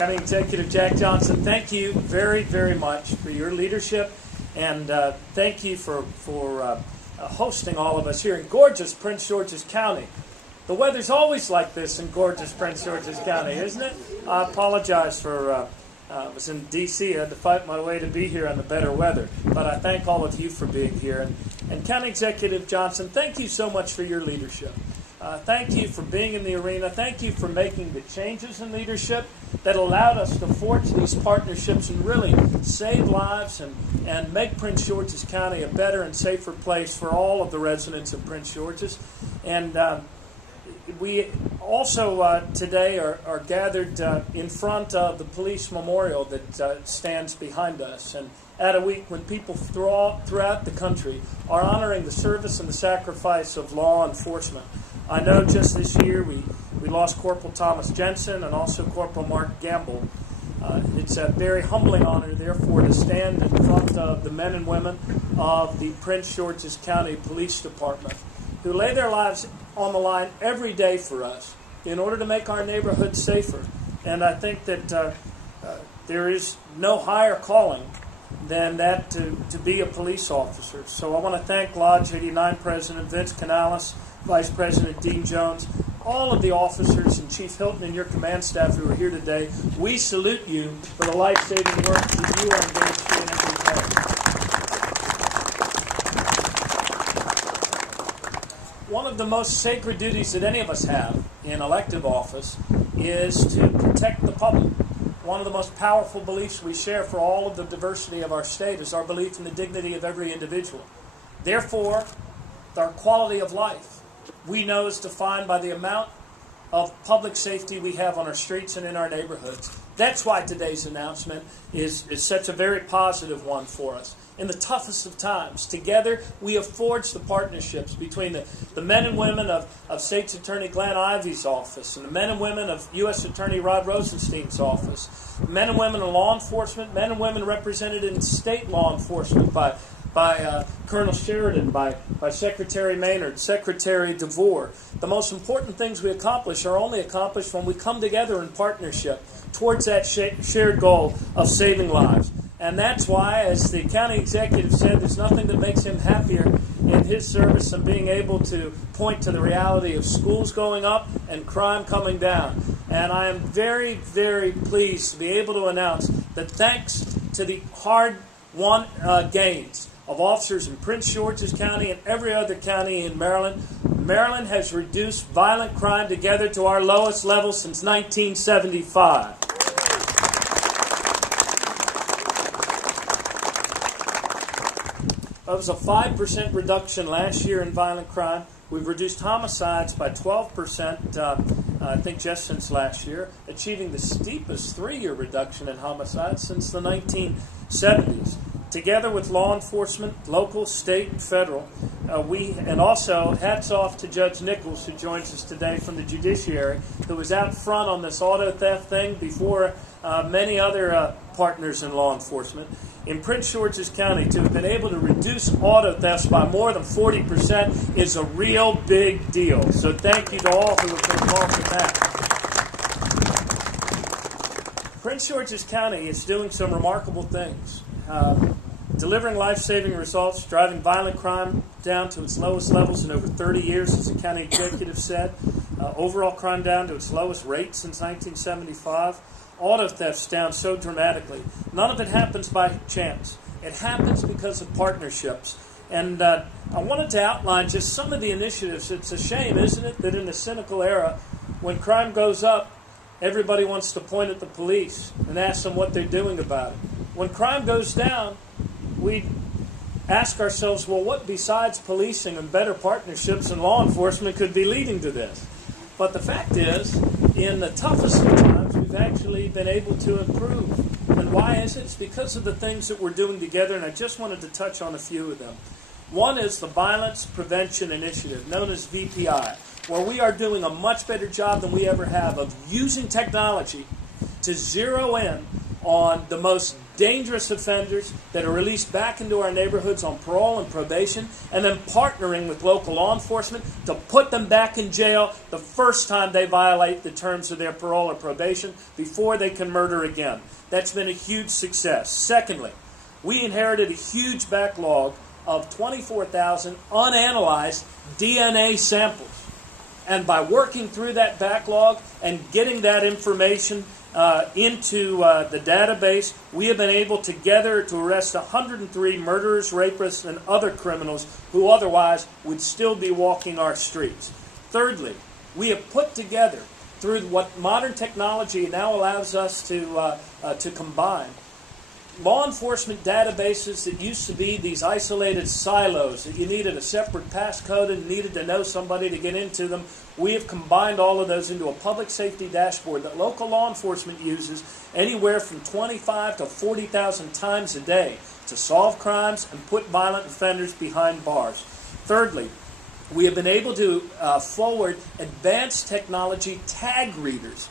County Executive Jack Johnson, thank you very, very much for your leadership, and thank you for hosting all of us here in gorgeous Prince George's County. The weather's always like this in gorgeous Prince George's County, isn't it? I apologize for, I was in D.C., I had to fight my way to be here on the better weather, but I thank all of you for being here. And County Executive Johnson, thank you so much for your leadership. Thank you for being in the arena. Thank you for making the changes in leadership that allowed us to forge these partnerships and really save lives and make Prince George's County a better and safer place for all of the residents of Prince George's. And we also today are gathered in front of the police memorial that stands behind us. And at a week when people throughout the country are honoring the service and the sacrifice of law enforcement. I know just this year we lost Corporal Thomas Jensen and also Corporal Mark Gamble. It's a very humbling honor, therefore, to stand in front of the men and women of the Prince George's County Police Department who lay their lives on the line every day for us in order to make our neighborhoods safer. And I think that there is no higher calling than that to be a police officer. So I want to thank Lodge 89 President Vince Canales, Vice President Dean Jones, all of the officers and Chief Hilton and your command staff who are here today. We salute you for the life-saving work that you are engaged in every day. One of the most sacred duties that any of us have in elective office is to protect the public. One of the most powerful beliefs we share for all of the diversity of our state is our belief in the dignity of every individual. Therefore, our quality of life we know is defined by the amount of public safety we have on our streets and in our neighborhoods. That's why today's announcement is such a very positive one for us. In the toughest of times, together we have forged the partnerships between the men and women of State's Attorney Glenn Ivey's office and the men and women of U.S. Attorney Rod Rosenstein's office, men and women in law enforcement, men and women represented in state law enforcement by Colonel Sheridan, by Secretary Maynard, Secretary DeVore. The most important things we accomplish are only accomplished when we come together in partnership towards that shared goal of saving lives. And that's why, as the county executive said, there's nothing that makes him happier in his service than being able to point to the reality of schools going up and crime coming down. And I am very, very pleased to be able to announce that thanks to the hard-won gains of officers in Prince George's County and every other county in Maryland, Maryland has reduced violent crime together to our lowest level since 1975. That was a 5% reduction last year in violent crime. We've reduced homicides by 12%, I think just since last year, achieving the steepest 3-year reduction in homicides since the 1970s. Together with law enforcement, local, state, and federal, and also hats off to Judge Nichols, who joins us today from the judiciary, who was out front on this auto theft thing before many other partners in law enforcement. In Prince George's County, to have been able to reduce auto thefts by more than 40% is a real big deal. So thank you to all who have been involved in that. Prince George's County is doing some remarkable things. Delivering life-saving results, driving violent crime down to its lowest levels in over 30 years, as the county executive said. Overall crime down to its lowest rate since 1975. Auto thefts down so dramatically. None of it happens by chance. It happens because of partnerships. And I wanted to outline just some of the initiatives. It's a shame, isn't it, that in a cynical era, when crime goes up, everybody wants to point at the police and ask them what they're doing about it. When crime goes down, we ask ourselves, well, what besides policing and better partnerships and law enforcement could be leading to this? But the fact is, in the toughest of times, we've actually been able to improve. And why is it? It's because of the things that we're doing together, and I just wanted to touch on a few of them. One is the Violence Prevention Initiative, known as VPI, where we are doing a much better job than we ever have of using technology to zero in on the most dangerous offenders that are released back into our neighborhoods on parole and probation, and then partnering with local law enforcement to put them back in jail the first time they violate the terms of their parole or probation before they can murder again. That's been a huge success. Secondly, we inherited a huge backlog of 24,000 unanalyzed DNA samples. And by working through that backlog and getting that information into the database, we have been able together to arrest 103 murderers, rapists, and other criminals who otherwise would still be walking our streets. Thirdly, we have put together, through what modern technology now allows us to combine, law enforcement databases that used to be these isolated silos that you needed a separate passcode and needed to know somebody to get into them. We have combined all of those into a public safety dashboard that local law enforcement uses anywhere from 25 to 40,000 times a day to solve crimes and put violent offenders behind bars. Thirdly, we have been able to forward advanced technology tag readers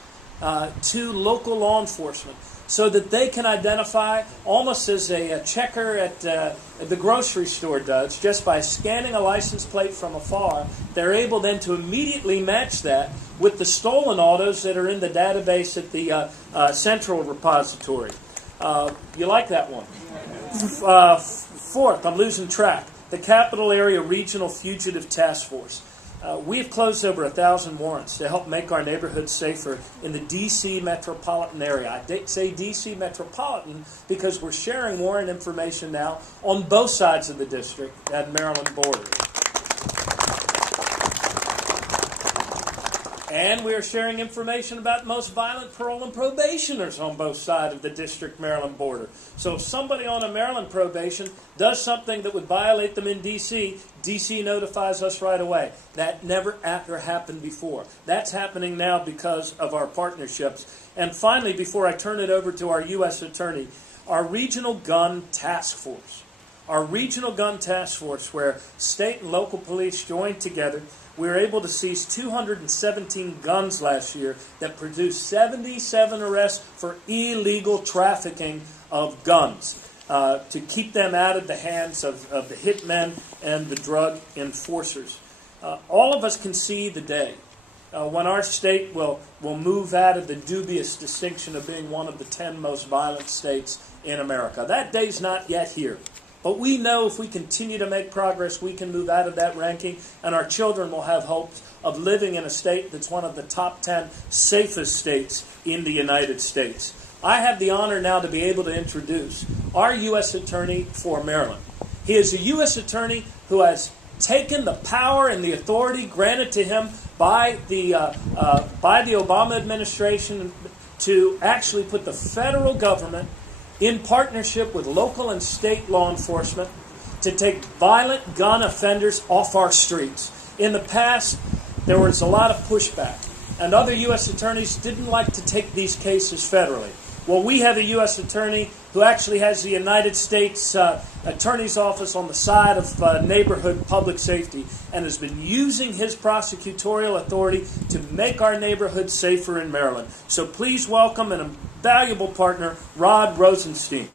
to local law enforcement so that they can identify, almost as a checker at the grocery store does, just by scanning a license plate from afar, they're able then to immediately match that with the stolen autos that are in the database at the central repository. You like that one? Fourth, I'm losing track, the Capital Area Regional Fugitive Task Force. We have closed over 1,000 warrants to help make our neighborhoods safer in the D.C. metropolitan area. I say D.C. metropolitan because we're sharing warrant information now on both sides of the district at Maryland border. And we are sharing information about most violent parole and probationers on both sides of the district Maryland border. So if somebody on a Maryland probation does something that would violate them in D.C., D.C. notifies us right away. That never ever happened before. That's happening now because of our partnerships. And finally, before I turn it over to our U.S. Attorney, our Regional Gun Task Force. Our Regional Gun Task Force, where state and local police joined together, we were able to seize 217 guns last year that produced 77 arrests for illegal trafficking of guns to keep them out of the hands of the hitmen and the drug enforcers. All of us can see the day when our state will move out of the dubious distinction of being one of the 10 most violent states in America. That day's not yet here. But we know if we continue to make progress, we can move out of that ranking, and our children will have hopes of living in a state that's one of the top 10 safest states in the United States. I have the honor now to be able to introduce our U.S. Attorney for Maryland. He is a U.S. Attorney who has taken the power and the authority granted to him by the Obama administration to actually put the federal government in partnership with local and state law enforcement to take violent gun offenders off our streets. In the past, there was a lot of pushback, and other U.S. attorneys didn't like to take these cases federally. Well, we have a U.S. attorney who actually has the United States Attorney's Office on the side of neighborhood public safety and has been using his prosecutorial authority to make our neighborhoods safer in Maryland. So please welcome an invaluable partner, Rod Rosenstein.